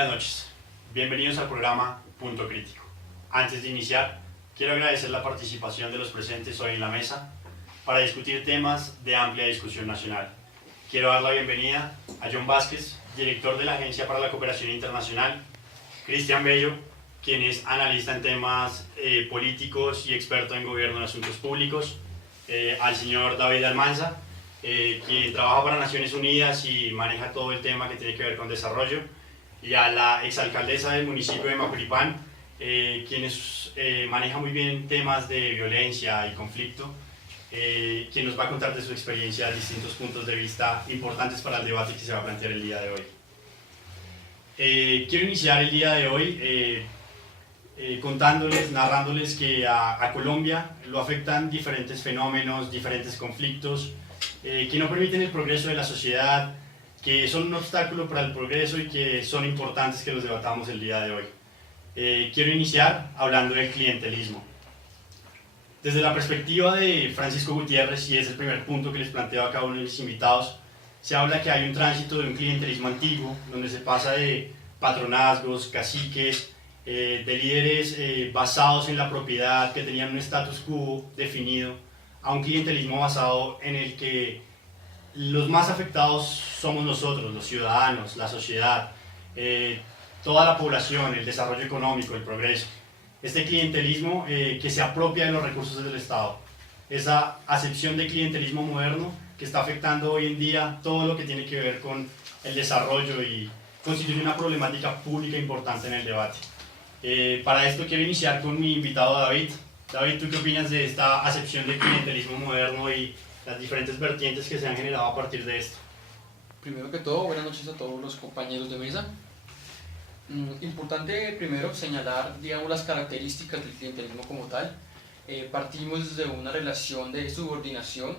Buenas noches, bienvenidos al programa Punto Crítico. Antes de iniciar, quiero agradecer la participación de los presentes hoy en la mesa para discutir temas de amplia discusión nacional. Quiero dar la bienvenida a John Vázquez, director de la Agencia para la Cooperación Internacional, Cristian Bello, quien es analista en temas políticos y experto en gobierno en asuntos públicos, al señor David Almanza, quien trabaja para Naciones Unidas y maneja todo el tema que tiene que ver con desarrollo, y a la exalcaldesa del municipio de Mapuripán, quien maneja muy bien temas de violencia y conflicto, quien nos va a contar de su experiencia distintos puntos de vista importantes para el debate que se va a plantear el día de hoy. Quiero iniciar el día de hoy contándoles, narrándoles que a Colombia lo afectan diferentes fenómenos, diferentes conflictos que no permiten el progreso de la sociedad, que son un obstáculo para el progreso y que son importantes que los debatamos el día de hoy. Quiero iniciar hablando del clientelismo. Desde la perspectiva de Francisco Gutiérrez, y es el primer punto que les planteo a cada uno de mis invitados, se habla que hay un tránsito de un clientelismo antiguo, donde se pasa de patronazgos, caciques, de líderes basados en la propiedad, que tenían un status quo definido, a un clientelismo basado en el que los más afectados somos nosotros, los ciudadanos, la sociedad, toda la población, el desarrollo económico, el progreso. Este clientelismo que se apropia de los recursos del Estado, esa acepción de clientelismo moderno que está afectando hoy en día todo lo que tiene que ver con el desarrollo y constituye una problemática pública importante en el debate. Para esto quiero iniciar con mi invitado David. David, ¿tú qué opinas de esta acepción de clientelismo moderno y las diferentes vertientes que se han generado a partir de esto? Primero que todo, buenas noches a todos los compañeros de mesa. Importante primero señalar, digamos, las características del clientelismo como tal. Partimos de una relación de subordinación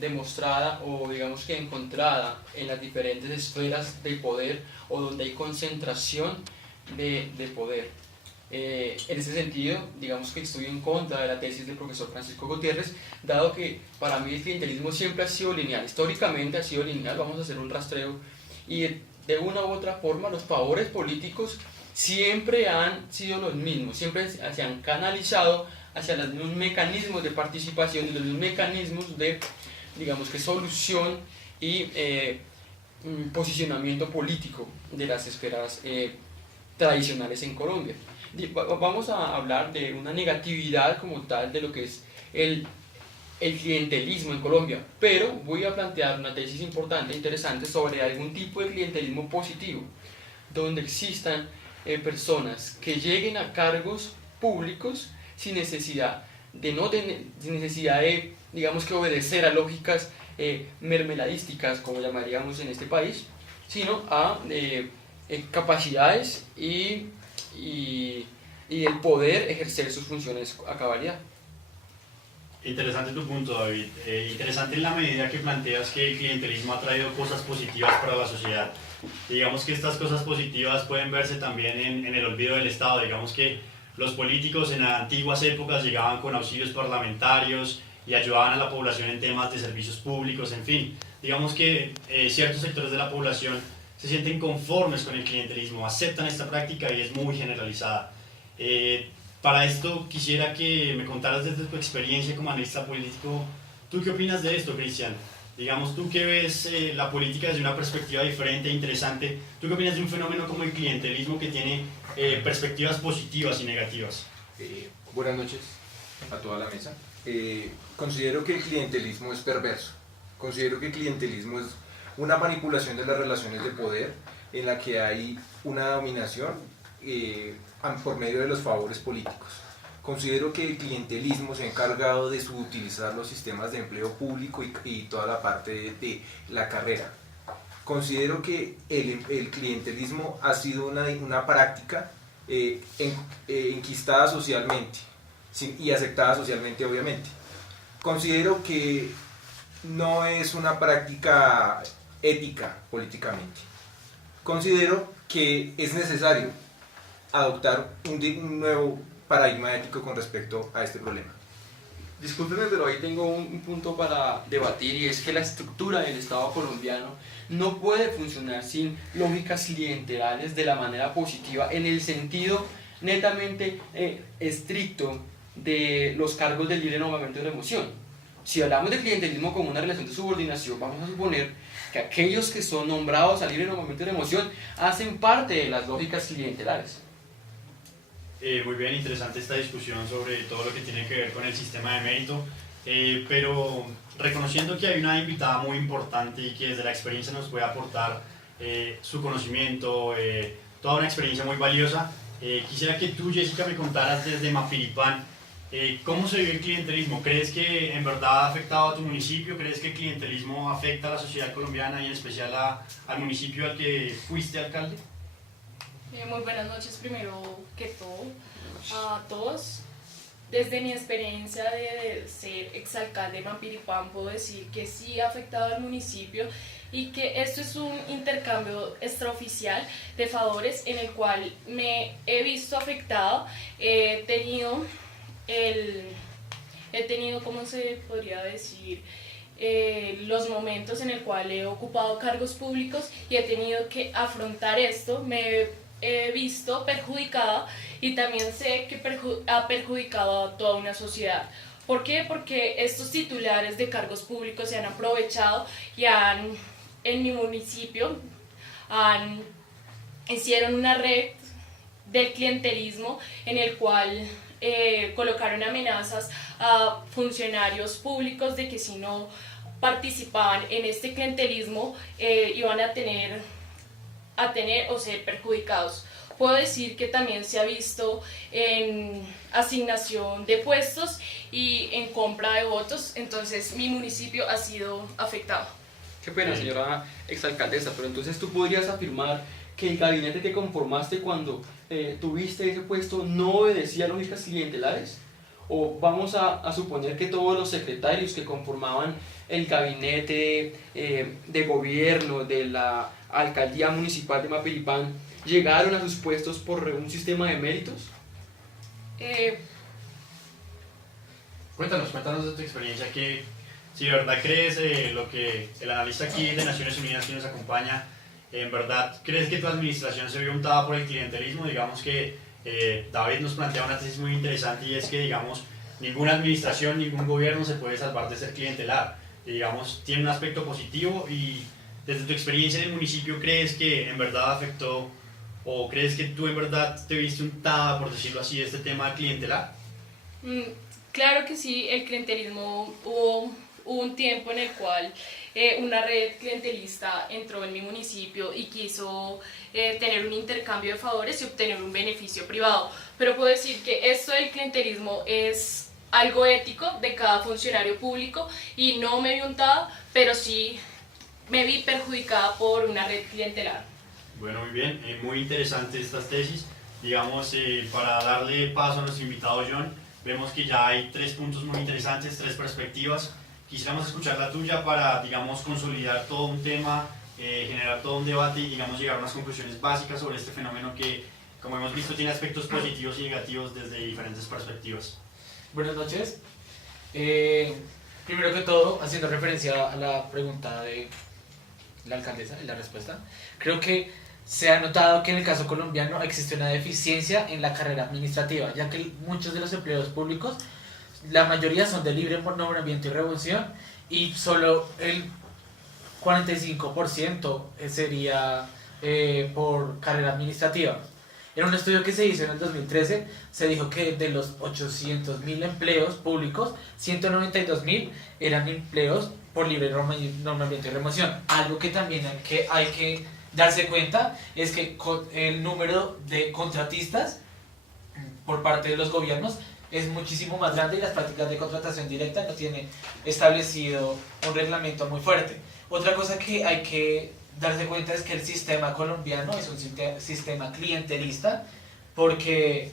demostrada o digamos que encontrada en las diferentes esferas del poder o donde hay concentración de poder. En ese sentido, digamos que estoy en contra de la tesis del profesor Francisco Gutiérrez, dado que para mí el clientelismo siempre ha sido lineal, históricamente ha sido lineal, vamos a hacer un rastreo, y de una u otra forma los favores políticos siempre han sido los mismos, siempre se han canalizado hacia los mismos mecanismos de participación y los mismos mecanismos de, digamos que, solución y posicionamiento político de las esferas tradicionales en Colombia. Vamos a hablar de una negatividad como tal de lo que es el clientelismo en Colombia, pero voy a plantear una tesis importante e interesante sobre algún tipo de clientelismo positivo, donde existan personas que lleguen a cargos públicos sin necesidad de, digamos que obedecer a lógicas mermeladísticas, como llamaríamos en este país, sino a capacidades y el poder ejercer sus funciones a cabalidad. Interesante tu punto, David. Interesante en la medida que planteas que el clientelismo ha traído cosas positivas para la sociedad. Digamos que estas cosas positivas pueden verse también en el olvido del Estado. Digamos que los políticos en antiguas épocas llegaban con auxilios parlamentarios y ayudaban a la población en temas de servicios públicos, en fin. Digamos que ciertos sectores de la población se sienten conformes con el clientelismo, aceptan esta práctica y es muy generalizada. Para esto quisiera que me contaras desde tu experiencia como analista político, ¿tú qué opinas de esto, Cristian? Digamos, tú que ves la política desde una perspectiva diferente e interesante, ¿tú qué opinas de un fenómeno como el clientelismo que tiene perspectivas positivas y negativas? Buenas noches a toda la mesa. Considero que el clientelismo es perverso. Considero que el clientelismo es una manipulación de las relaciones de poder en la que hay una dominación por medio de los favores políticos. Considero que el clientelismo se ha encargado de subutilizar los sistemas de empleo público y toda la parte de la carrera. Considero que el clientelismo ha sido una práctica enquistada socialmente y aceptada socialmente, obviamente. Considero que no es una práctica ética políticamente. Considero que es necesario adoptar un nuevo paradigma ético con respecto a este problema. Discúlpeme, pero ahí tengo un punto para debatir, y es que la estructura del Estado colombiano no puede funcionar sin lógicas clientelales de la manera positiva, en el sentido netamente estricto de los cargos de libre nombramiento y remoción. Si hablamos de clientelismo como una relación de subordinación, vamos a suponer que aquellos que son nombrados a libre nombramiento y remoción hacen parte de las lógicas clientelares. Muy bien, interesante esta discusión sobre todo lo que tiene que ver con el sistema de mérito, pero reconociendo que hay una invitada muy importante y que desde la experiencia nos puede aportar su conocimiento, toda una experiencia muy valiosa, quisiera que tú, Jessica, me contaras desde Mapiripán cómo se vive el clientelismo. ¿Crees que en verdad ha afectado a tu municipio? ¿Crees que el clientelismo afecta a la sociedad colombiana y en especial al municipio al que fuiste alcalde? Muy buenas noches, primero que todo, a todos. Desde mi experiencia de ser exalcalde de Mapiripán, puedo decir que sí ha afectado al municipio y que esto es un intercambio extraoficial de favores en el cual me he visto afectado. He tenido, ¿cómo se podría decir?, los momentos en el cual he ocupado cargos públicos y he tenido que afrontar esto. Me he visto perjudicada y también sé que ha perjudicado a toda una sociedad. ¿Por qué? Porque estos titulares de cargos públicos se han aprovechado y en mi municipio hicieron una red del clientelismo en el cual colocaron amenazas a funcionarios públicos de que si no participaban en este clientelismo iban a tener o ser perjudicados. Puedo decir que también se ha visto en asignación de puestos y en compra de votos, entonces mi municipio ha sido afectado. Qué pena, señora exalcaldesa, pero entonces tú podrías afirmar que el gabinete que conformaste cuando tuviste ese puesto no obedecía lógicas clientelares. ¿O vamos a suponer que todos los secretarios que conformaban el gabinete de gobierno de la alcaldía municipal de Mapiripán llegaron a sus puestos por un sistema de méritos? Cuéntanos de tu experiencia, que si de verdad crees lo que el analista aquí de Naciones Unidas que nos acompaña, en verdad crees que tu administración se vio untada por el clientelismo. Digamos que David nos plantea una tesis muy interesante, y es que, digamos, ninguna administración, ningún gobierno se puede salvar de ser clientelar. Y, digamos, tiene un aspecto positivo. Y desde tu experiencia en el municipio, ¿crees que en verdad afectó, o crees que tú en verdad te viste untada, por decirlo así, de este tema clientelar? Claro que sí, el clientelismo hubo un tiempo en el cual una red clientelista entró en mi municipio y quiso tener un intercambio de favores y obtener un beneficio privado. Pero puedo decir que esto del clientelismo es algo ético de cada funcionario público y no me vi untada, pero sí me vi perjudicada por una red clientelar. Bueno, muy bien, muy interesantes estas tesis. Digamos, para darle paso a nuestro invitado John, vemos que ya hay 3 puntos muy interesantes, 3 perspectivas. Quisiéramos escuchar la tuya para, digamos, consolidar todo un tema, generar todo un debate y, digamos, llegar a unas conclusiones básicas sobre este fenómeno que, como hemos visto, tiene aspectos positivos y negativos desde diferentes perspectivas. Buenas noches. Primero que todo, haciendo referencia a la pregunta de la alcaldesa y la respuesta, creo que se ha notado que en el caso colombiano existe una deficiencia en la carrera administrativa, ya que muchos de los empleos públicos, la mayoría son de libre nombramiento y remoción, y solo el 45% sería por carrera administrativa. En un estudio que se hizo en el 2013, se dijo que de los 800.000 empleos públicos, 192.000 eran empleos por libre nombramiento y remoción. Algo que también hay que darse cuenta es que el número de contratistas por parte de los gobiernos es muchísimo más grande y las prácticas de contratación directa no tienen establecido un reglamento muy fuerte. Otra cosa que hay que darse cuenta es que el sistema colombiano es un sistema clientelista porque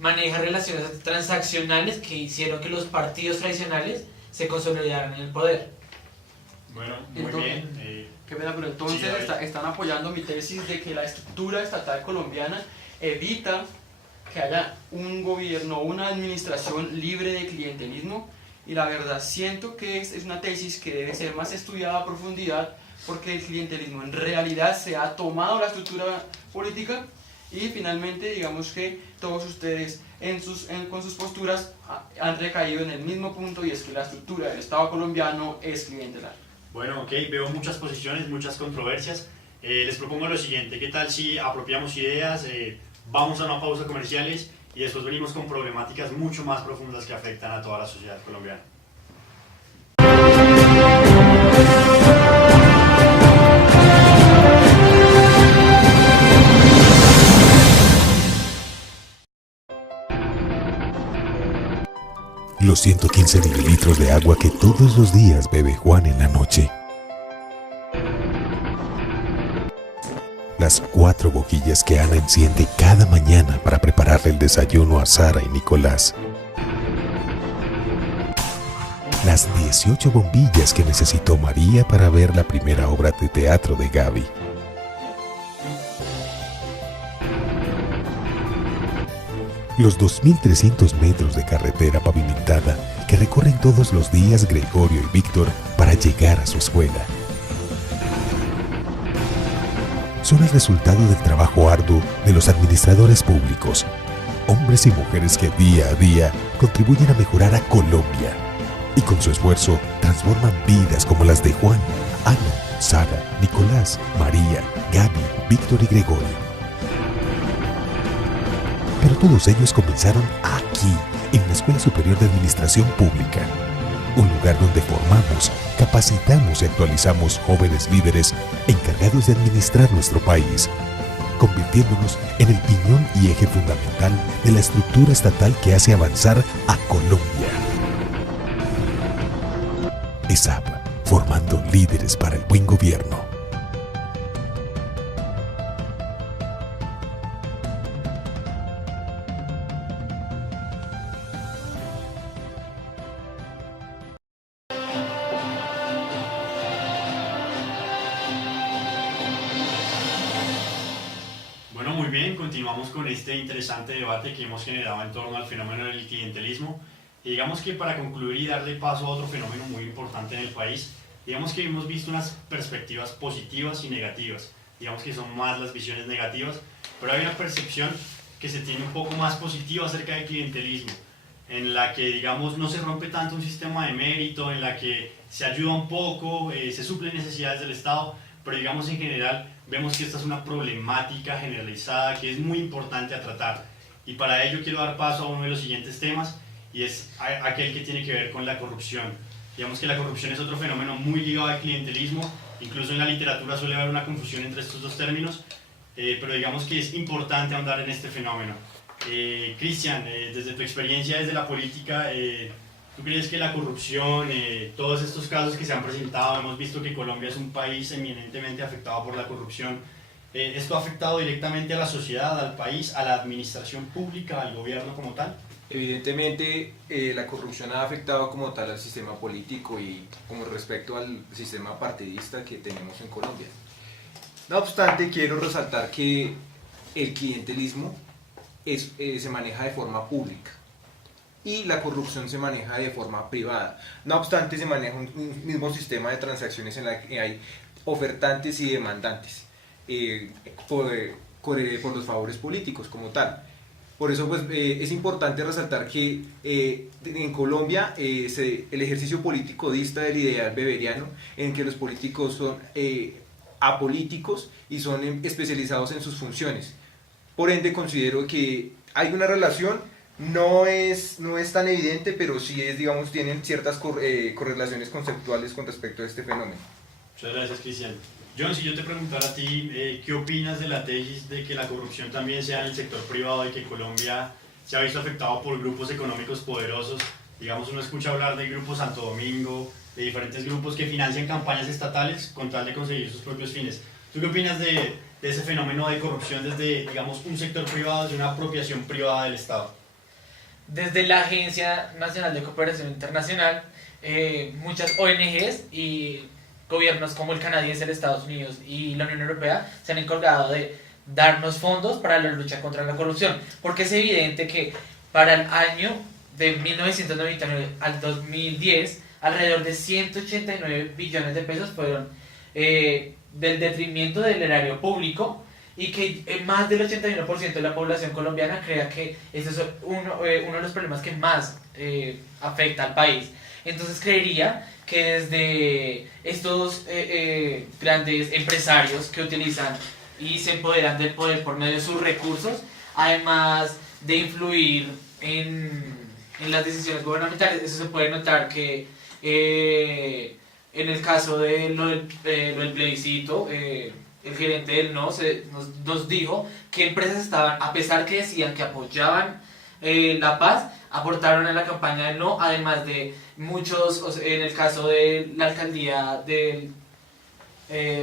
maneja relaciones transaccionales que hicieron que los partidos tradicionales se consolidaran en el poder. Bueno, muy Entonces, bien. Qué pena, pero entonces Sí, están apoyando mi tesis de que la estructura estatal colombiana evita que haya un gobierno, una administración libre de clientelismo y la verdad siento que es una tesis que debe ser más estudiada a profundidad, porque el clientelismo en realidad se ha tomado la estructura política y finalmente digamos que todos ustedes con sus posturas han recaído en el mismo punto, y es que la estructura del Estado colombiano es clientelar. Bueno, ok, veo muchas posiciones, muchas controversias. Les propongo lo siguiente: ¿qué tal si apropiamos ideas, vamos a una pausa comerciales y después venimos con problemáticas mucho más profundas que afectan a toda la sociedad colombiana? Los 115 mililitros de agua que todos los días bebe Juan en la noche. Las 4 boquillas que Ana enciende cada mañana para prepararle el desayuno a Sara y Nicolás. Las 18 bombillas que necesitó María para ver la primera obra de teatro de Gaby. Los 2.300 metros de carretera pavimentada que recorren todos los días Gregorio y Víctor para llegar a su escuela. Son el resultado del trabajo arduo de los administradores públicos, hombres y mujeres que día a día contribuyen a mejorar a Colombia y con su esfuerzo transforman vidas como las de Juan, Ana, Sara, Nicolás, María, Gaby, Víctor y Gregorio. Pero todos ellos comenzaron aquí, en la Escuela Superior de Administración Pública, un lugar donde formamos, capacitamos y actualizamos jóvenes líderes encargados de administrar nuestro país, convirtiéndonos en el piñón y eje fundamental de la estructura estatal que hace avanzar a Colombia. ESAP, formando líderes para el buen gobierno. Bueno, muy bien, continuamos con este interesante debate que hemos generado en torno al fenómeno del clientelismo. Y digamos que para concluir y darle paso a otro fenómeno muy importante en el país, digamos que hemos visto unas perspectivas positivas y negativas. Digamos que son más las visiones negativas, pero hay una percepción que se tiene un poco más positiva acerca del clientelismo, en la que, digamos, no se rompe tanto un sistema de mérito, en la que se ayuda un poco, se suplen necesidades del Estado, pero digamos en general vemos que esta es una problemática generalizada que es muy importante a tratar. Y para ello quiero dar paso a uno de los siguientes temas, y es aquel que tiene que ver con la corrupción. Digamos que la corrupción es otro fenómeno muy ligado al clientelismo, incluso en la literatura suele haber una confusión entre estos dos términos, pero digamos que es importante ahondar en este fenómeno. Cristian, desde tu experiencia desde la política, ¿tú crees que la corrupción, todos estos casos que se han presentado, hemos visto que Colombia es un país eminentemente afectado por la corrupción, esto ha afectado directamente a la sociedad, al país, a la administración pública, al gobierno como tal? Evidentemente, la corrupción ha afectado como tal al sistema político y como respecto al sistema partidista que tenemos en Colombia. No obstante, quiero resaltar que el clientelismo se maneja de forma pública y la corrupción se maneja de forma privada. No obstante, se maneja un mismo sistema de transacciones en la que hay ofertantes y demandantes por los favores políticos como tal. Por eso pues, es importante resaltar que en Colombia el ejercicio político dista del ideal beberiano, en que los políticos son apolíticos y son especializados en sus funciones. Por ende, considero que hay una relación, no es tan evidente, pero sí es, digamos, tienen ciertas correlaciones conceptuales con respecto a este fenómeno. Muchas gracias, Cristian. John, si yo te preguntara a ti, ¿qué opinas de la tesis de que la corrupción también sea en el sector privado y que Colombia se ha visto afectado por grupos económicos poderosos? Digamos, uno escucha hablar del Grupo Santo Domingo, de diferentes grupos que financian campañas estatales con tal de conseguir sus propios fines. ¿Tú qué opinas de ese fenómeno de corrupción desde, digamos, un sector privado, desde una apropiación privada del Estado? Desde la Agencia Nacional de Cooperación Internacional, muchas ONGs y gobiernos como el canadiense, el Estados Unidos y la Unión Europea se han encargado de darnos fondos para la lucha contra la corrupción, porque es evidente que para el año de 1999 al 2010, alrededor de 189 billones de pesos fueron del detrimento del erario público, y que más del 81% de la población colombiana crea que ese es uno de los problemas que más afecta al país. Entonces creería que desde estos grandes empresarios que utilizan y se empoderan del poder por medio de sus recursos, además de influir en las decisiones gubernamentales, eso se puede notar que en el caso de lo del plebiscito, el gerente del nos dijo que empresas estaban, a pesar que decían que apoyaban la paz, aportaron en la campaña del no, además de muchos, en el caso de la alcaldía de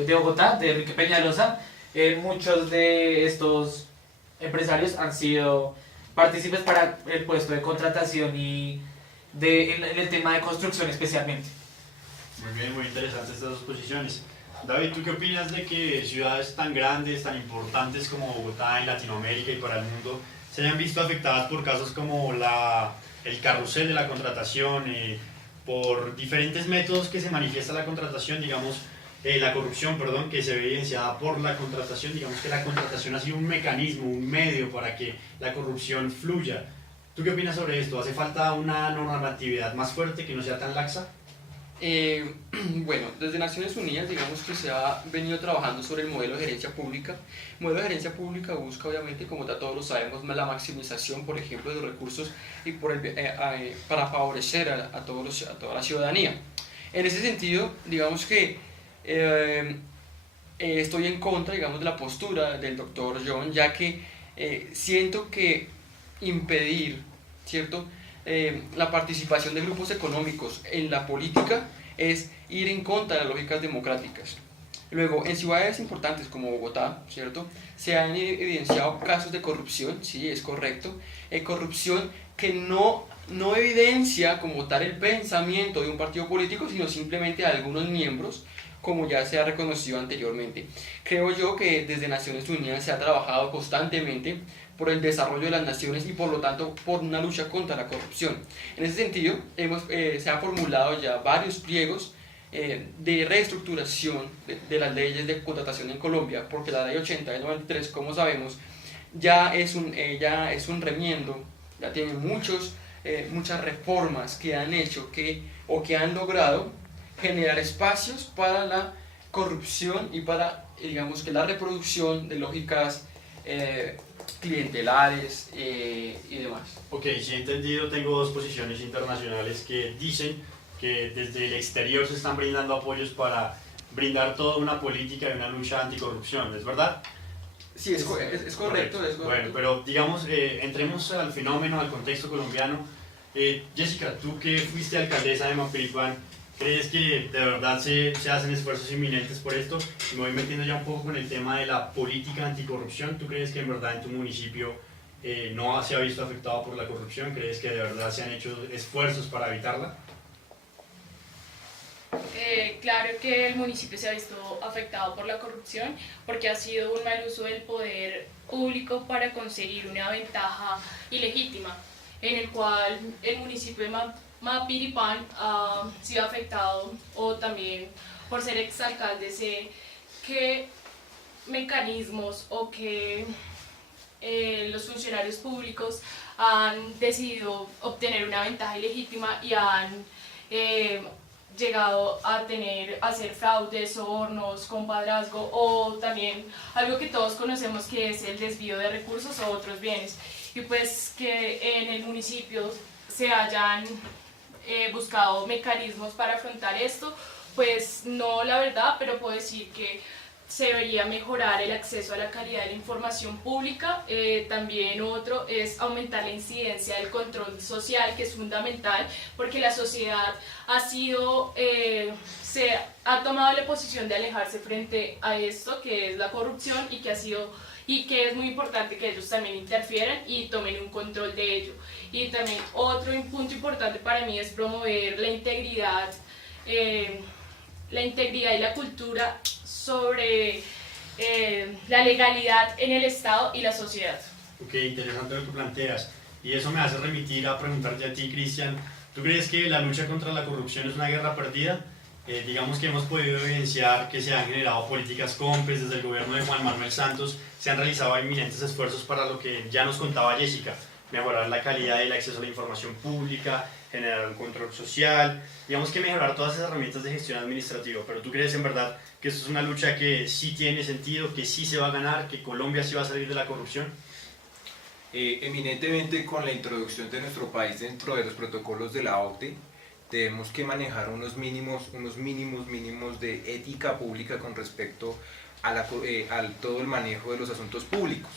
Bogotá, de Enrique Peñalosa, muchos de estos empresarios han sido partícipes para el puesto de contratación y en el tema de construcción especialmente. Muy bien, muy interesantes estas dos posiciones. David, ¿tú qué opinas de que ciudades tan grandes, tan importantes como Bogotá en Latinoamérica y para el mundo se hayan visto afectadas por casos como el carrusel de la contratación, por diferentes métodos que se manifiesta la contratación, digamos, la corrupción, perdón, que se ve evidenciada por la contratación? Digamos que la contratación ha sido un mecanismo, un medio para que la corrupción fluya. ¿Tú qué opinas sobre esto? ¿Hace falta una normatividad más fuerte que no sea tan laxa? Bueno, desde Naciones Unidas digamos que se ha venido trabajando sobre el modelo de gerencia pública. El modelo de gerencia pública busca obviamente, como ya todos lo sabemos, la maximización, por ejemplo, de los recursos y para favorecer a toda la ciudadanía. En ese sentido, digamos que estoy en contra, digamos, de la postura del doctor John, ya que siento que impedir, ¿cierto?, la participación de grupos económicos en la política es ir en contra de las lógicas democráticas. Luego, en ciudades importantes como Bogotá, ¿cierto?, se han evidenciado casos de corrupción, sí, es correcto, corrupción que no evidencia como tal el pensamiento de un partido político, sino simplemente de algunos miembros, como ya se ha reconocido anteriormente. Creo yo que desde Naciones Unidas se ha trabajado constantemente por el desarrollo de las naciones y por lo tanto por una lucha contra la corrupción. En ese sentido, se han formulado ya varios pliegos de reestructuración de las leyes de contratación en Colombia, porque la ley 80 del 93, como sabemos, ya es un remiendo, ya tiene muchas reformas que han hecho que han logrado generar espacios para la corrupción y para, digamos, que la reproducción de lógicas clientelares y demás. Ok, si he entendido, tengo dos posiciones internacionales que dicen que desde el exterior se están brindando apoyos para brindar toda una política y una lucha anticorrupción, ¿es verdad? Sí, es correcto. Bueno, pero digamos, entremos al fenómeno, al contexto colombiano. Jessica, tú que fuiste alcaldesa de Mapiripán, ¿crees que de verdad se hacen esfuerzos inminentes por esto? Y me voy metiendo ya un poco con el tema de la política anticorrupción. ¿Tú crees que en verdad en tu municipio no se ha visto afectado por la corrupción? ¿Crees que de verdad se han hecho esfuerzos para evitarla? Claro que el municipio se ha visto afectado por la corrupción porque ha sido un mal uso del poder público para conseguir una ventaja ilegítima, en el cual el municipio de Mapiripán ha sido afectado, o también por ser exalcalde sé qué mecanismos o que los funcionarios públicos han decidido obtener una ventaja ilegítima y han llegado a hacer fraudes, sobornos, compadrazgo, o también algo que todos conocemos que es el desvío de recursos o otros bienes. Y pues que en el municipio se hayan buscado mecanismos para afrontar esto, pues no, la verdad, pero puedo decir que se debería mejorar el acceso a la calidad de la información pública. También otro es aumentar la incidencia del control social, que es fundamental, porque la sociedad se ha tomado la posición de alejarse frente a esto, que es la corrupción, y que es muy importante que ellos también interfieran y tomen un control de ello. Y también otro punto importante para mí es promover la integridad y la cultura sobre la legalidad en el Estado y la sociedad. Ok, interesante lo que planteas. Y eso me hace remitir a preguntarte a ti, Cristian, ¿tú crees que la lucha contra la corrupción es una guerra perdida? Digamos que hemos podido evidenciar que se han generado políticas cómplices desde el gobierno de Juan Manuel Santos, se han realizado eminentes esfuerzos para lo que ya nos contaba Jessica, mejorar la calidad del acceso a la información pública, generar un control social, digamos que mejorar todas esas herramientas de gestión administrativa. Pero ¿tú crees en verdad que esto es una lucha que sí tiene sentido, que sí se va a ganar, que Colombia sí va a salir de la corrupción? Eminentemente, con la introducción de nuestro país dentro de los protocolos de la OCDE, tenemos que manejar unos mínimos de ética pública con respecto a todo el manejo de los asuntos públicos.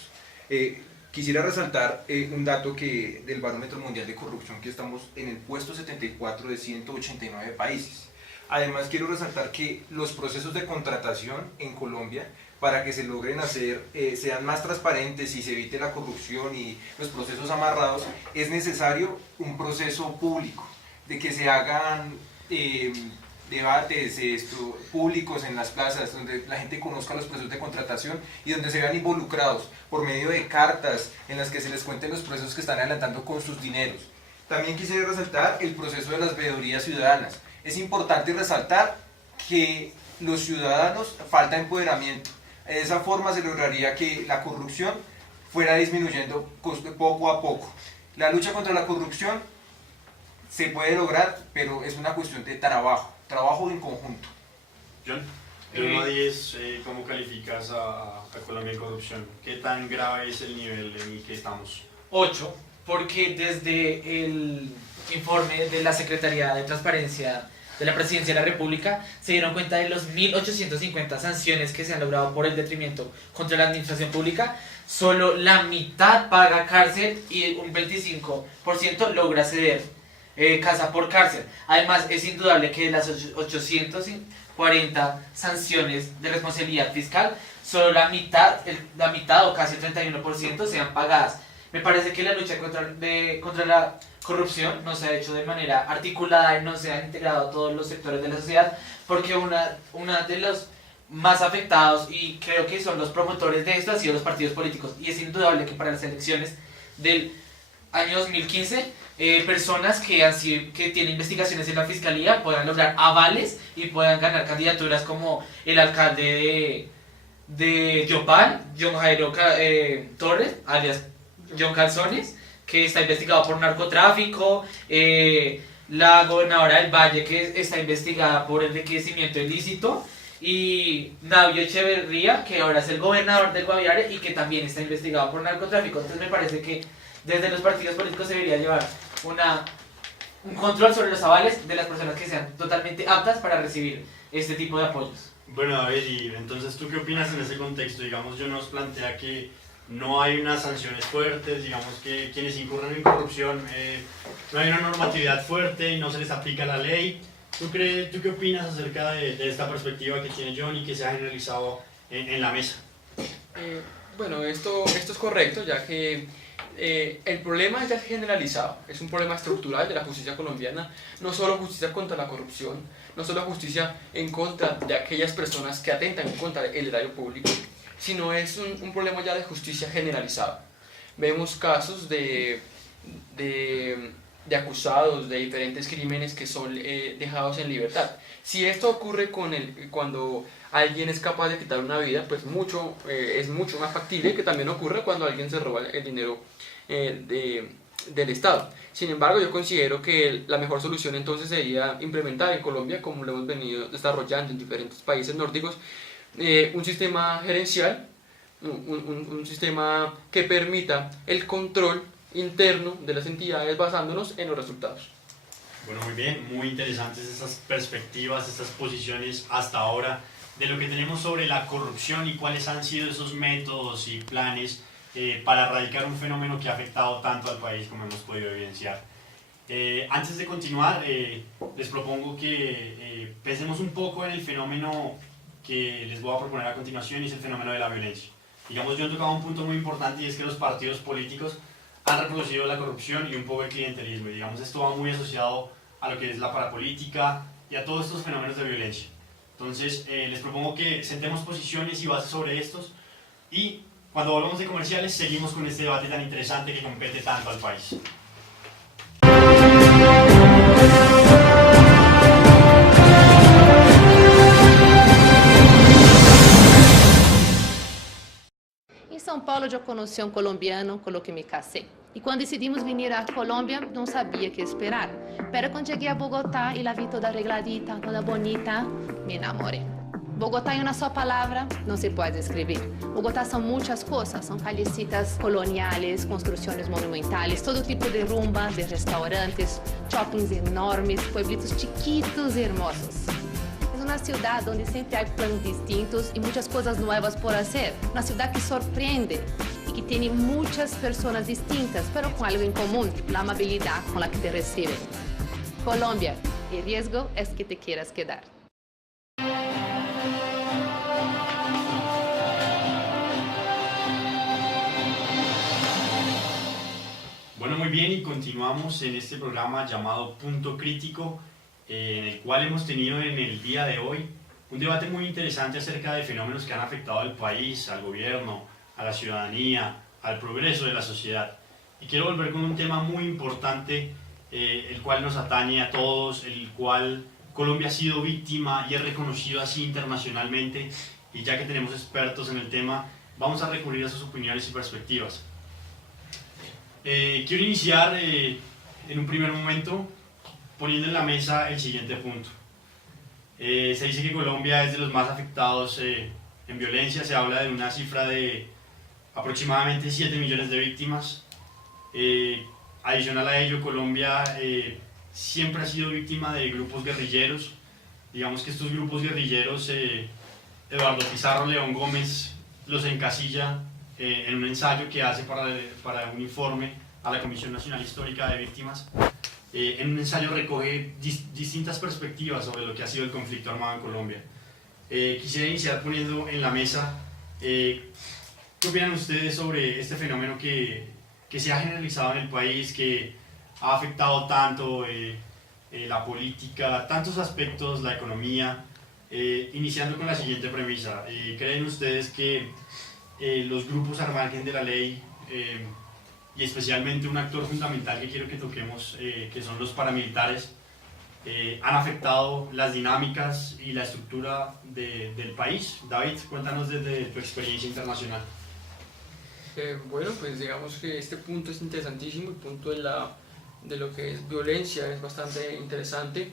Quisiera resaltar un dato del Barómetro Mundial de Corrupción, que estamos en el puesto 74 de 189 países. Además, quiero resaltar que los procesos de contratación en Colombia, para que se logren hacer, sean más transparentes y se evite la corrupción y los procesos amarrados, es necesario un proceso público, de que se hagan debates públicos en las plazas, donde la gente conozca los procesos de contratación y donde se vean involucrados por medio de cartas en las que se les cuenten los procesos que están adelantando con sus dineros. También quisiera resaltar el proceso de las veedurías ciudadanas. Es importante resaltar que los ciudadanos falta empoderamiento. De esa forma se lograría que la corrupción fuera disminuyendo poco a poco. La lucha contra la corrupción se puede lograr, pero es una cuestión de trabajo en conjunto. John, de 1 a 10, ¿cómo calificas a Colombia en corrupción? ¿Qué tan grave es el nivel en el que estamos? 8, porque desde el informe de la Secretaría de Transparencia de la Presidencia de la República se dieron cuenta de los 1.850 sanciones que se han logrado por el detrimento contra la administración pública. Solo la mitad paga cárcel y un 25% logra ceder casa por cárcel. Además, es indudable que de las 840 sanciones de responsabilidad fiscal, solo la mitad o casi el 31% sean pagadas. Me parece que la lucha contra la corrupción no se ha hecho de manera articulada y no se ha integrado a todos los sectores de la sociedad, porque una de los más afectados, y creo que son los promotores de esto, han sido los partidos políticos. Y es indudable que para las elecciones del año 2015, personas que tienen investigaciones en la fiscalía puedan lograr avales y puedan ganar candidaturas, como el alcalde de Yopal, John Jairo Torres, alias John Calzones, que está investigado por narcotráfico, la gobernadora del Valle, que está investigada por enriquecimiento ilícito, y Navio Echeverría, que ahora es el gobernador del Guaviare y que también está investigado por narcotráfico. Entonces me parece que desde los partidos políticos se debería llevar un control sobre los avales de las personas que sean totalmente aptas para recibir este tipo de apoyos. Bueno, David, y entonces, ¿tú qué opinas en ese contexto? Digamos, yo nos plantea que no hay unas sanciones fuertes, digamos que quienes incurren en corrupción, no hay una normatividad fuerte y no se les aplica la ley. ¿Tú qué opinas acerca de esta perspectiva que tiene John y que se ha generalizado en la mesa? Bueno, esto es correcto, ya que el problema ya es generalizado, es un problema estructural de la justicia colombiana, no solo justicia contra la corrupción, no solo justicia en contra de aquellas personas que atentan en contra del erario público, sino es un problema ya de justicia generalizado. Vemos casos de acusados de diferentes crímenes que son dejados en libertad. Si esto ocurre cuando alguien es capaz de quitar una vida, pues es mucho más factible que también ocurra cuando alguien se roba el dinero del Estado. Sin embargo, yo considero que la mejor solución entonces sería implementar en Colombia, como lo hemos venido desarrollando en diferentes países nórdicos, un sistema gerencial, un sistema que permita el control interno de las entidades basándonos en los resultados. Bueno, muy bien, muy interesantes estas perspectivas, estas posiciones hasta ahora de lo que tenemos sobre la corrupción y cuáles han sido esos métodos y planes para erradicar un fenómeno que ha afectado tanto al país como hemos podido evidenciar. Antes de continuar, les propongo que pensemos un poco en el fenómeno que les voy a proponer a continuación, y es el fenómeno de la violencia. Digamos, yo he tocado un punto muy importante, y es que los partidos políticos han reproducido la corrupción y un poco el clientelismo, y digamos, esto va muy asociado a lo que es la parapolítica y a todos estos fenómenos de violencia. Entonces, les propongo que sentemos posiciones y bases sobre estos y Cuando volvamos de comerciales, seguimos con este debate tan interesante que compete tanto al país. Em São Paulo eu conheci um colombiano com o que me casei. E quando decidimos vir à Colômbia, não sabia o que esperar. Pero quando cheguei a Bogotá e la vi toda arregladita, toda bonita, me enamorei. Bogotá, em uma só palavra, não se pode descrever. Bogotá são muitas coisas, são callecitas coloniales, construções monumentales, todo tipo de rumbas, de restaurantes, shoppings enormes, pueblitos chiquitos e hermosos. É uma cidade onde sempre há planos distintos e muitas coisas novas por fazer. Uma cidade que surpreende e que tem muitas pessoas distintas, pero com algo em comum, a amabilidade com a que te recebem. Colômbia, o riesgo é que te quieras quedar. Bueno, muy bien, y continuamos en este programa llamado Punto Crítico, en el cual hemos tenido en el día de hoy un debate muy interesante acerca de fenómenos que han afectado al país, al gobierno, a la ciudadanía, al progreso de la sociedad. Y quiero volver con un tema muy importante, el cual nos atañe a todos, el cual Colombia ha sido víctima y es reconocido así internacionalmente, y ya que tenemos expertos en el tema, vamos a recurrir a sus opiniones y perspectivas. Quiero iniciar en un primer momento poniendo en la mesa el siguiente punto. Se dice que Colombia es de los más afectados en violencia, se habla de una cifra de aproximadamente 7 millones de víctimas. Adicional a ello, Colombia siempre ha sido víctima de grupos guerrilleros. Digamos que estos grupos guerrilleros, Eduardo Pizarro León Gómez los encasilla en un ensayo que hace para un informe a la Comisión Nacional Histórica de Víctimas. En un ensayo recoge distintas perspectivas sobre lo que ha sido el conflicto armado en Colombia. Quisiera iniciar poniendo en la mesa, ¿qué opinan ustedes sobre este fenómeno que se ha generalizado en el país, que ha afectado tanto la política, tantos aspectos, la economía? Iniciando con la siguiente premisa, ¿creen ustedes que los grupos al margen de la ley, y especialmente un actor fundamental que quiero que toquemos, que son los paramilitares, han afectado las dinámicas y la estructura del país? David, cuéntanos desde tu experiencia internacional. Bueno, pues digamos que este punto es interesantísimo, el punto de lo que es violencia es bastante interesante.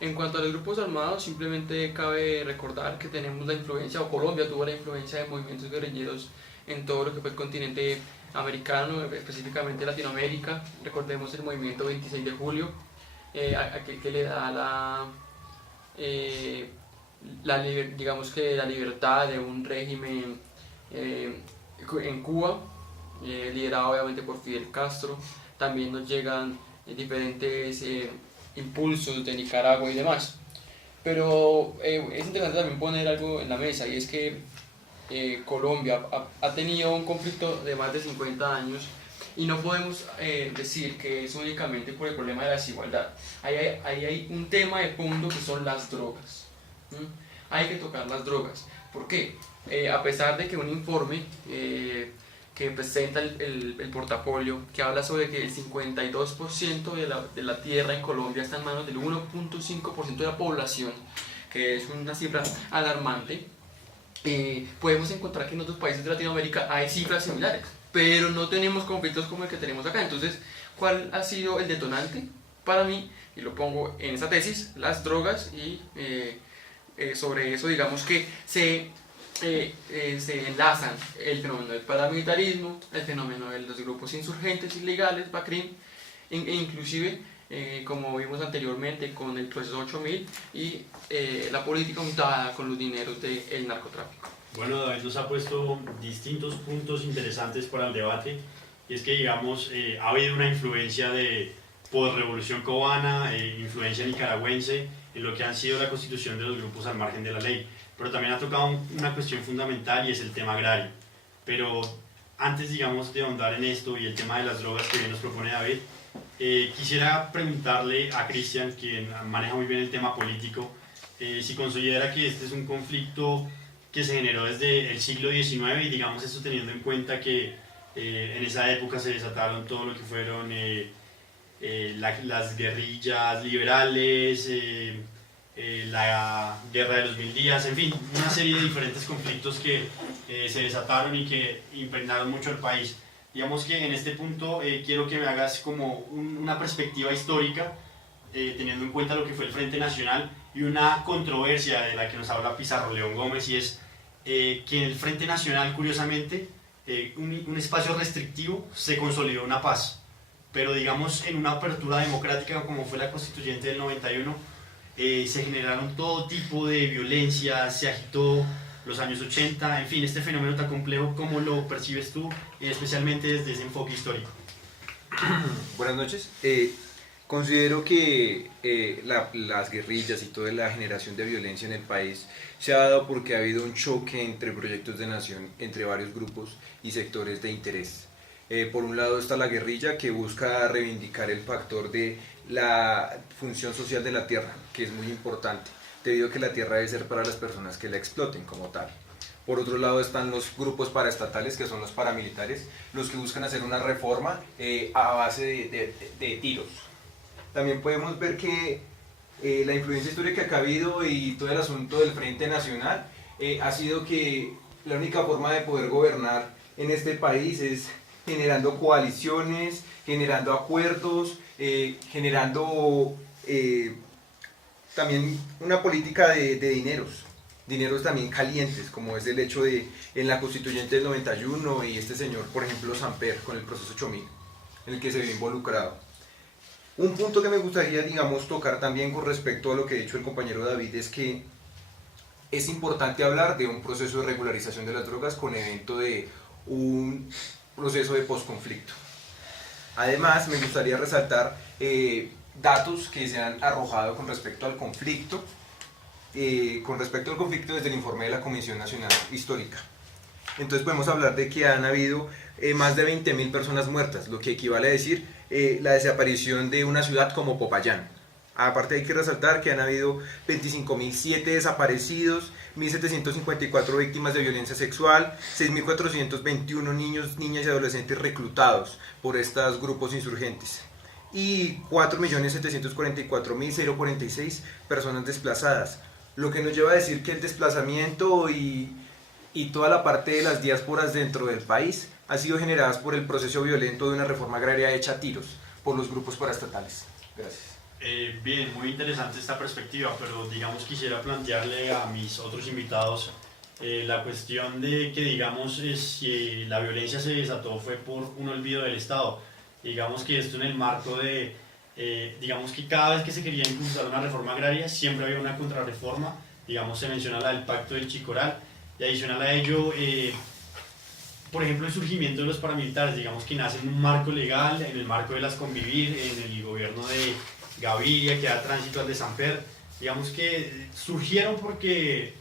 En cuanto a los grupos armados, simplemente cabe recordar que tenemos la influencia, o Colombia tuvo la influencia de movimientos guerrilleros en todo lo que fue el continente americano, específicamente Latinoamérica. Recordemos el movimiento 26 de julio, aquel que le da digamos que la libertad de un régimen en Cuba, liderado obviamente por Fidel Castro. También nos llegan diferentes impulsos de Nicaragua y demás. Pero es interesante también poner algo en la mesa, y es que Colombia ha tenido un conflicto de más de 50 años y no podemos decir que es únicamente por el problema de la desigualdad. Ahí hay un tema de fondo que son las drogas. Hay que tocar las drogas. ¿Por qué? A pesar de que un informe que presenta el portafolio, que habla sobre que el 52% de la tierra en Colombia está en manos del 1.5% de la población, que es una cifra alarmante, podemos encontrar que en otros países de Latinoamérica hay cifras similares, pero no tenemos conflictos como el que tenemos acá. Entonces, ¿cuál ha sido el detonante? Para mí, y lo pongo en esa tesis, las drogas, y sobre eso digamos que se enlazan el fenómeno del paramilitarismo, el fenómeno de los grupos insurgentes ilegales, BACRIM, e inclusive, como vimos anteriormente, con el proceso 8000 y la política untada con los dineros del narcotráfico. Bueno, David nos ha puesto distintos puntos interesantes para el debate, y es que, digamos, ha habido una influencia de posrevolución cubana, influencia nicaragüense en lo que han sido la constitución de los grupos al margen de la ley, pero también ha tocado una cuestión fundamental, y es el tema agrario. Pero antes, digamos, de ahondar en esto y el tema de las drogas que bien nos propone David, quisiera preguntarle a Cristian, quien maneja muy bien el tema político, si considera que este es un conflicto que se generó desde el siglo XIX y digamos esto teniendo en cuenta que en esa época se desataron todo lo que fueron las guerrillas liberales, la guerra de los 1000 días, en fin, una serie de diferentes conflictos que se desataron y que impregnaron mucho el país. Digamos que en este punto quiero que me hagas como una perspectiva histórica, teniendo en cuenta lo que fue el Frente Nacional y una controversia de la que nos habla Pizarro León Gómez, y es que en el Frente Nacional, curiosamente, un espacio restrictivo se consolidó una paz, pero digamos en una apertura democrática como fue la constituyente del 91, se generaron todo tipo de violencia, se agitó los años 80, en fin, este fenómeno tan complejo, ¿cómo lo percibes tú, especialmente desde ese enfoque histórico? Buenas noches. Considero que las guerrillas y toda la generación de violencia en el país se ha dado porque ha habido un choque entre proyectos de nación, entre varios grupos y sectores de interés. Por un lado está la guerrilla, que busca reivindicar el factor de la función social de la tierra, que es muy importante, debido a que la tierra debe ser para las personas que la exploten como tal. Por otro lado están los grupos paraestatales, que son los paramilitares, los que buscan hacer una reforma a base de tiros. También podemos ver que la influencia histórica que ha habido y todo el asunto del Frente Nacional ha sido que la única forma de poder gobernar en este país es generando coaliciones, generando acuerdos, generando también una política de dineros también calientes, como es el hecho de en la constituyente del 91 y este señor, por ejemplo, Samper, con el proceso 8000, en el que se vio involucrado. Un punto que me gustaría, digamos, tocar también con respecto a lo que ha dicho el compañero David es que es importante hablar de un proceso de regularización de las drogas con evento de un proceso de posconflicto. Además, me gustaría resaltar datos que se han arrojado con respecto al conflicto, desde el informe de la Comisión Nacional Histórica. Entonces podemos hablar de que han habido más de 20.000 personas muertas, lo que equivale a decir la desaparición de una ciudad como Popayán. Aparte hay que resaltar que han habido 25.007 desaparecidos, 1.754 víctimas de violencia sexual, 6.421 niños, niñas y adolescentes reclutados por estos grupos insurgentes y 4.744.046 personas desplazadas, lo que nos lleva a decir que el desplazamiento y toda la parte de las diásporas dentro del país ha sido generadas por el proceso violento de una reforma agraria hecha a tiros por los grupos paraestatales. Gracias. Bien, muy interesante esta perspectiva, pero digamos quisiera plantearle a mis otros invitados la cuestión de que digamos si la violencia se desató fue por un olvido del Estado. Digamos que esto en el marco de, digamos que cada vez que se quería impulsar una reforma agraria siempre había una contrarreforma, digamos se menciona la del Pacto del Chicoral y adicional a ello, por ejemplo el surgimiento de los paramilitares, digamos que nace en un marco legal, en el marco de las Convivir, en el gobierno de Gaviria, que da tránsito al de Samper, digamos que surgieron porque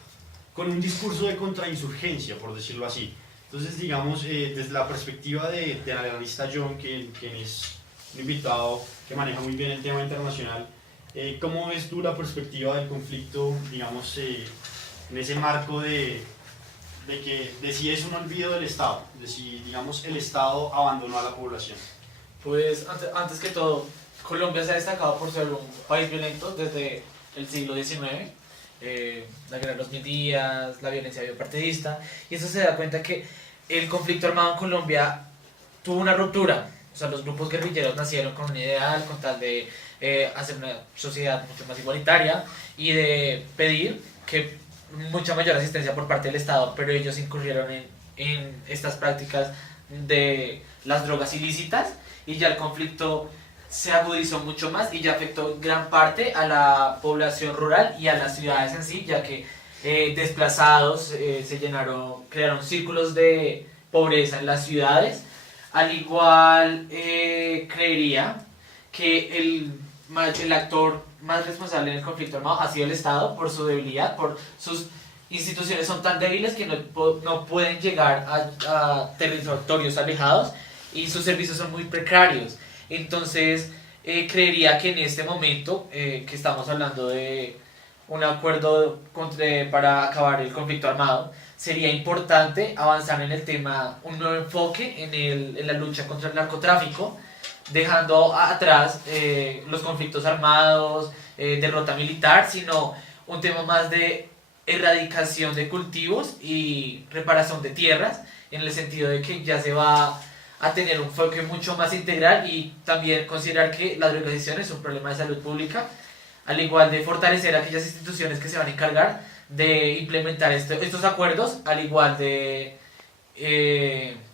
con un discurso de contrainsurgencia, por decirlo así. Entonces, digamos, desde la perspectiva del analista John, quien es un invitado que maneja muy bien el tema internacional, ¿cómo ves tú la perspectiva del conflicto, digamos, en ese marco de si es un olvido del Estado, de si, digamos, el Estado abandonó a la población? Pues, antes que todo, Colombia se ha destacado por ser un país violento desde el siglo XIX, la guerra de los 1000 días, la violencia biopartidista, y eso se da cuenta que el conflicto armado en Colombia tuvo una ruptura. O sea, los grupos guerrilleros nacieron con un ideal, con tal de hacer una sociedad mucho más igualitaria y de pedir que mucha mayor asistencia por parte del Estado, pero ellos incurrieron en estas prácticas de las drogas ilícitas y ya el conflicto se agudizó mucho más y ya afectó gran parte a la población rural y a las ciudades en sí, ya que desplazados crearon círculos de pobreza en las ciudades. Al igual creería que el actor más responsable en el conflicto armado ha sido el Estado por su debilidad, por sus instituciones son tan débiles que no pueden llegar a territorios alejados y sus servicios son muy precarios. Entonces creería que en este momento que estamos hablando de un acuerdo para acabar el conflicto armado, sería importante avanzar en el tema, un nuevo enfoque en la lucha contra el narcotráfico, dejando atrás los conflictos armados, derrota militar, sino un tema más de erradicación de cultivos y reparación de tierras, en el sentido de que ya se va a tener un enfoque mucho más integral y también considerar que la drogadización es un problema de salud pública, al igual de fortalecer aquellas instituciones que se van a encargar de implementar estos acuerdos, al igual de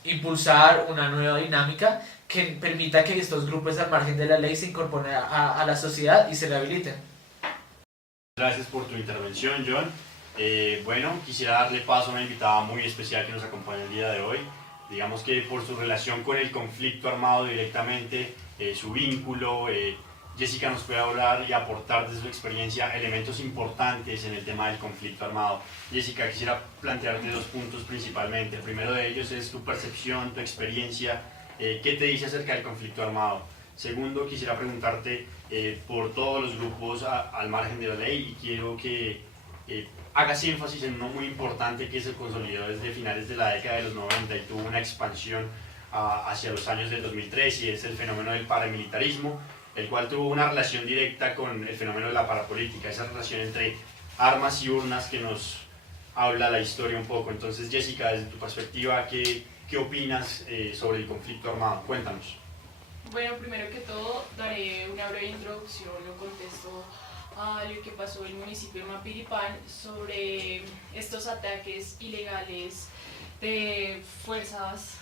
impulsar una nueva dinámica que permita que estos grupos al margen de la ley se incorporen a la sociedad y se rehabiliten. Gracias por tu intervención, John. Bueno, quisiera darle paso a una invitada muy especial que nos acompaña el día de hoy. Digamos que por su relación con el conflicto armado directamente, su vínculo, Jessica nos puede hablar y aportar desde su experiencia elementos importantes en el tema del conflicto armado. Jessica, quisiera plantearte dos puntos principalmente. El primero de ellos es tu percepción, tu experiencia, ¿qué te dice acerca del conflicto armado? Segundo, quisiera preguntarte por todos los grupos al margen de la ley, y quiero que hagas énfasis en uno muy importante que se consolidó desde finales de la década de los 90 y tuvo una expansión hacia los años del 2003, y es el fenómeno del paramilitarismo, el cual tuvo una relación directa con el fenómeno de la parapolítica, esa relación entre armas y urnas que nos habla la historia un poco. Entonces, Jessica, desde tu perspectiva, ¿qué opinas sobre el conflicto armado? Cuéntanos. Bueno, primero que todo daré una breve introducción o contexto a lo que pasó en el municipio de Mapiripán sobre estos ataques ilegales de fuerzas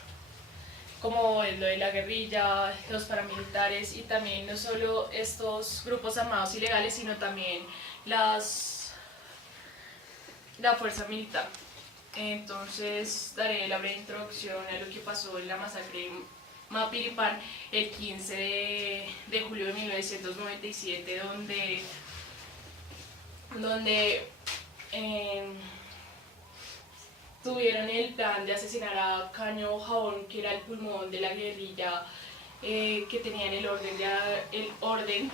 como lo de la guerrilla, los paramilitares, y también no solo estos grupos armados ilegales, sino también la fuerza militar. Entonces daré la breve introducción a lo que pasó en la masacre en Mapiripán el 15 de julio de 1997, donde tuvieron el plan de asesinar a Caño Jabón, que era el pulmón de la guerrilla, que tenían el orden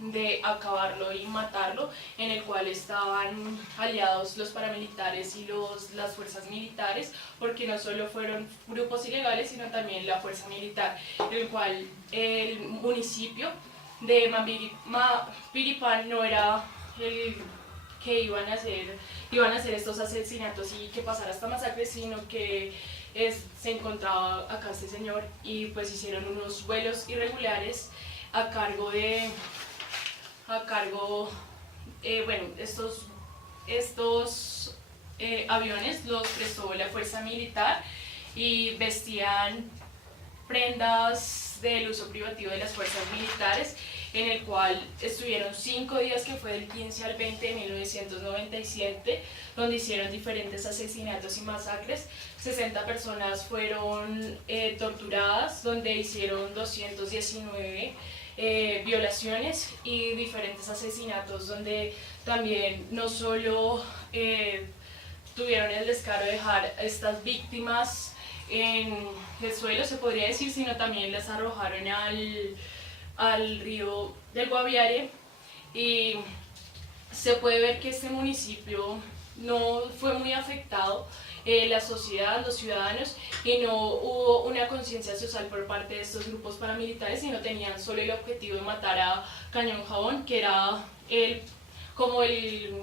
de acabarlo y matarlo, en el cual estaban aliados los paramilitares y las fuerzas militares, porque no solo fueron grupos ilegales, sino también la fuerza militar, en el cual el municipio de Mapiripán no era el que iban a hacer estos asesinatos y que pasara esta masacre, sino que se encontraba acá este señor, y pues hicieron unos vuelos irregulares a cargo estos aviones los prestó la fuerza militar y vestían prendas del uso privativo de las fuerzas militares, en el cual estuvieron 5 días, que fue del 15 al 20 de 1997, donde hicieron diferentes asesinatos y masacres. 60 personas fueron torturadas, donde hicieron 219 violaciones y diferentes asesinatos, donde también no solo tuvieron el descaro de dejar a estas víctimas en el suelo, se podría decir, sino también las arrojaron al río del Guaviare. Y se puede ver que este municipio no fue muy afectado, la sociedad, los ciudadanos, y no hubo una conciencia social por parte de estos grupos paramilitares, sino tenían solo el objetivo de matar a Cañón Jabón, que era como el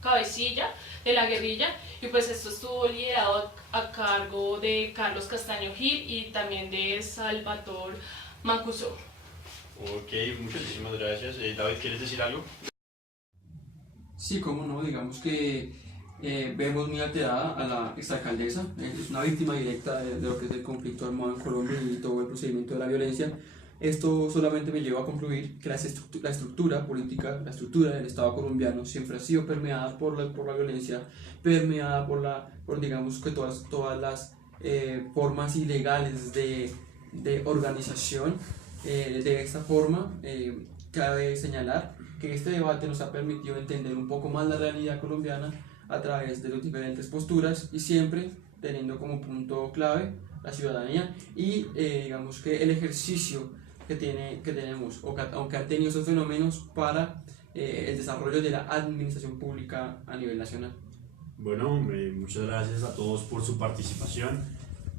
cabecilla de la guerrilla, y pues esto estuvo liderado a cargo de Carlos Castaño Gil y también de Salvatore Mancuso. Ok, muchísimas gracias. David, ¿quieres decir algo? Sí, cómo no, digamos que vemos muy alterada a la exalcaldesa, es una víctima directa de lo que es el conflicto armado en Colombia y todo el procedimiento de la violencia. Esto solamente me lleva a concluir que la estructura política, la estructura del Estado colombiano siempre ha sido permeada por la violencia, permeada por digamos que todas las formas ilegales de organización. De esta forma, cabe señalar que este debate nos ha permitido entender un poco más la realidad colombiana a través de las diferentes posturas, y siempre teniendo como punto clave la ciudadanía y digamos que el ejercicio que tenemos, aunque han tenido esos fenómenos, para el desarrollo de la administración pública a nivel nacional. Bueno, muchas gracias a todos por su participación.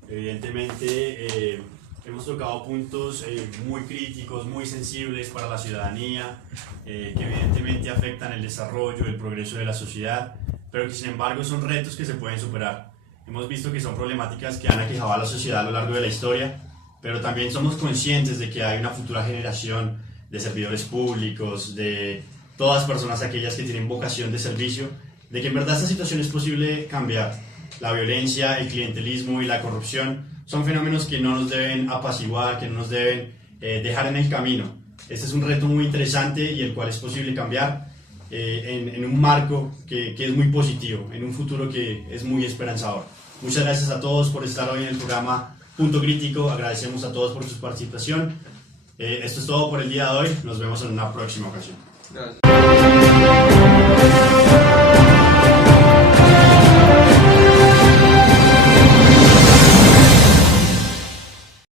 Evidentemente hemos tocado puntos muy críticos, muy sensibles para la ciudadanía, que evidentemente afectan el desarrollo, el progreso de la sociedad, pero que sin embargo son retos que se pueden superar. Hemos visto que son problemáticas que han aquejado a la sociedad a lo largo de la historia, pero también somos conscientes de que hay una futura generación de servidores públicos, de todas personas aquellas que tienen vocación de servicio, de que en verdad esta situación es posible cambiar. La violencia, el clientelismo y la corrupción son fenómenos que no nos deben apaciguar, que no nos deben dejar en el camino. Este es un reto muy interesante y el cual es posible cambiar en un marco que es muy positivo, en un futuro que es muy esperanzador. Muchas gracias a todos por estar hoy en el programa Punto Crítico, agradecemos a todos por su participación. Esto es todo por el día de hoy, nos vemos en una próxima ocasión. Gracias.